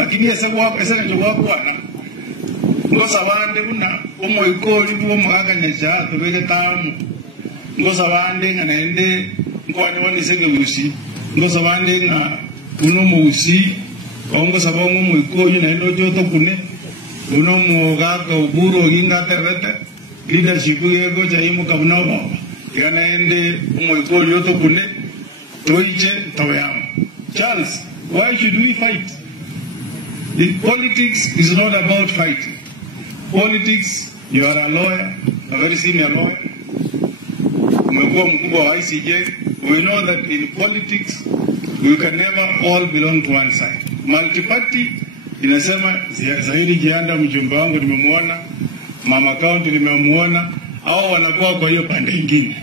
lakini esa njowa kwana ngosa bande kuna omoikoli bomugaga Nyachae tubege tamu ngosa bande nganaende ngwane wanisege usi ngosa bande nga uno musi ngosa bongo moikoli na ndo joto kune uno mugaga uburo ginga tebete leadership yego chaimu kabuna baba yanaende omoikoli yoto kune toije tawayama. Charles, why should we fight? The politics is not about fighting. Politics, you are a lawyer, a very senior lawyer. We know that in politics, we can never all belong to one side. Multi-party, inasema, Zahiri Jianda mjumba wangu nimemuona, Mama County nimemuona, au wanakuwa kwa hiyo pande ingine.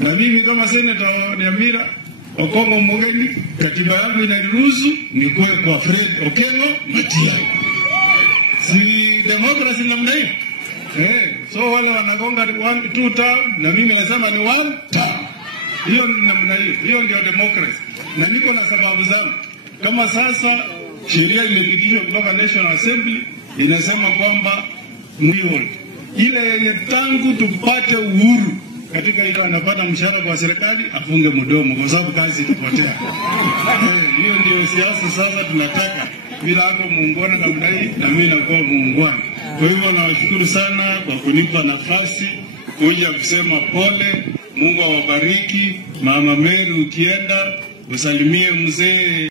Na mimi kama senator wa Nyamira, Okongo Omogeni, katiba yangu inaniruhusu nikuwe kwa Fred Okengo Matiang'i. Si democracy namna hiyo? So wale wanagonga 1-2 term na mimi nasema ni 1 term. Hiyo ni namna hiyo. Hiyo ndio democracy. Na niko na sababu zangu. Kama sasa sheria imepitishwa kutoka National Assembly inasema kwamba ile yenye tangu tupate uhuru katika ile anapata mshahara kwa serikali afunge mdomo kwa sababu kazi itapotea. Hiyo ndio siasa sasa tunataka. Bila hapo muungwana namna hii na mimi nakuwa muungwana. Kwa hivyo nawashukuru sana kwa kunipa nafasi kuja kusema pole. Mungu awabariki. Mama Mary ukienda usalimie mzee